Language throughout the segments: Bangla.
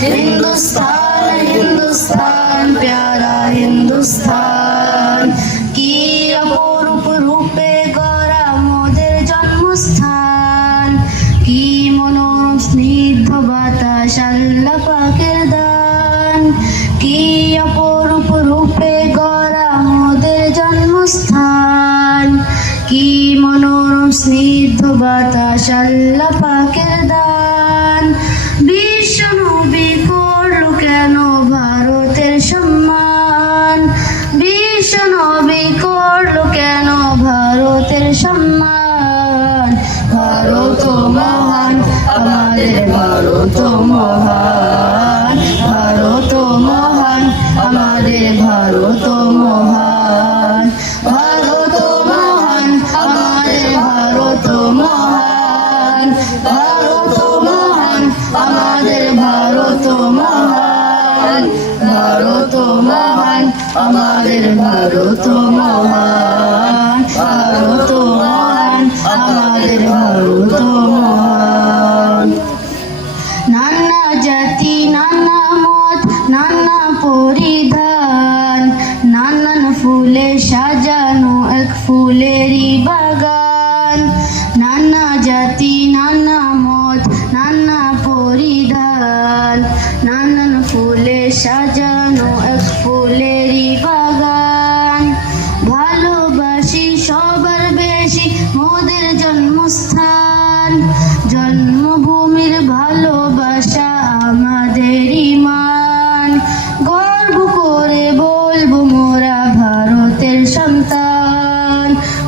हिंदुस्तान हिंदुस्तान प्यारा हिंदुस्तान की অপরূপ রূপে গড়া মোদের জন্মস্থান কি মনোরম স্নিগ্ধ বাতাস আল্লাহ পাকের দান কি অপরূপ রূপে গড়া মোদের জন্মস্থান কি মনোরম স্নিগ্ধ বাতাস আল্লাহ পাকের দান বিশ্ব নবী করলো কেন ভারতের সম্মান বিশ্ব নবী করলো কেন ভারতের সম্মান ভারত মহান আমাদের ভারত মহান ভারত মহান আমাদের ভারত মহান ভারত মহান আমাদের ভারত মহান ভারত মহান আমাদের ভারত মহান ভারত মহান আমাদের ভারত মহান ভারত মহান আমাদের ভারত মহান নানা জাতি নানা মত নানা পরিধান নানান ফুলে সাজানো এক ফুলেরই বাগান নানা জাতি নানা মত নানা পরিধান নানান ফুলে সাজানো এক ফুলেরই বাগান ভালোবাসি সবার বেশি মোদের জন্মস্থান জন্মভূমির ভালোবাসা আমাদের ইমান গর্ব করে বলবো মোরা ভারতের সন্তান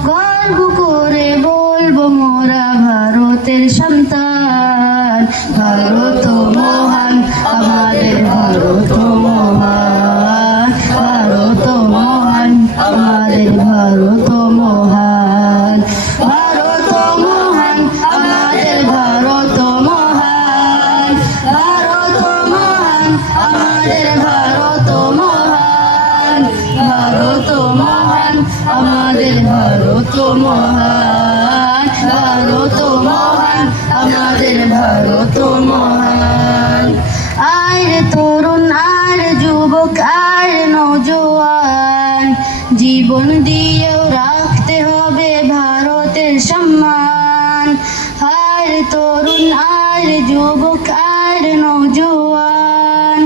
গর্ব করে বলবো মোরা ভারতের সন্তান ভারত মহান আমাদের ভারত মহান ভারত মহান আমাদের ভারত মহান ভারত মহান আমাদের ভারত মহান ভারত মহান আমাদের ভারত মহান ভারত মহান আমাদের ভারত মহান ভারত মহান আমাদের ভারত মহান আয় তরুণ আর যুবক আর নওজোয়ান জীবন দিয়েও রাখতে হবে ভারতের সম্মান আর তরুণ আর যুবক আর নওজোয়ান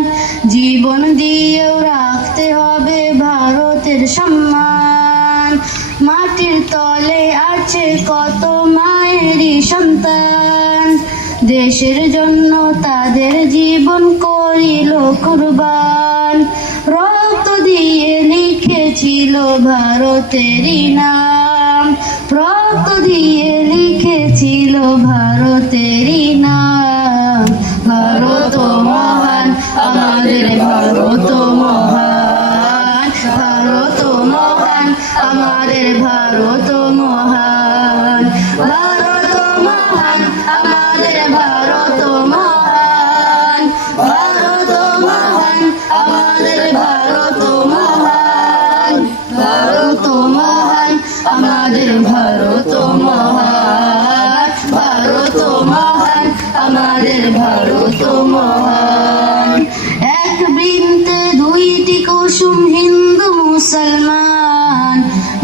জীবন দিয়েও রাখতে হবে ভারতের সম্মান মাটির তলে আছে কত মায়েরই সন্তান দেশের জন্য তাদের জীবন করিল কুরবান রক্ত দিয়ে লিখেছিল ভারতেরই নাম রক্ত দিয়ে লিখেছিল ভারতেরই নাম ভারত মহান আমাদের ভারত মহান ভারত মহান আমাদের ভারত মহান ভারত মহান আমাদের ভারত মহান ভারত মহান আমাদের ভারত মহান ভারত মহান আমাদের ভারত মহান ভারত মহান আমাদের ভারত মহান এক বৃন্তে দুইটি কুসুম হিন্দু মুসলমান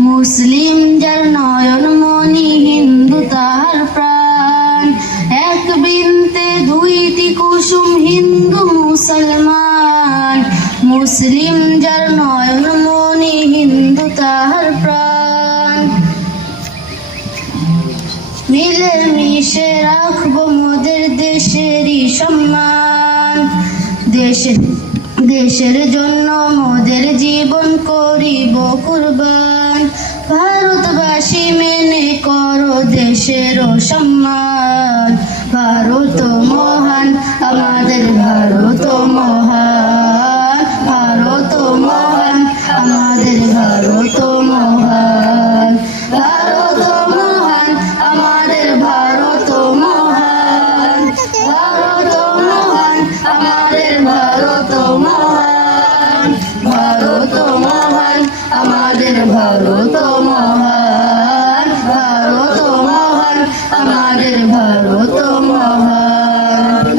মুসলিম যার নয়ন মনি হিন্দু তাহার প্রাণ এক বৃন্তে দুইটি কুসুম হিন্দু মুসলমান মুসলিম যার নয়ন মনি হিন্দু তাহার প্রাণ মিলে মিশে রাখবো মোদের দেশেরই সম্মান দেশের জন্য মোদের জীবন করিব কুরবান ভারতবাসী মেনে করো দেশেরও সম্মান ভারত মহান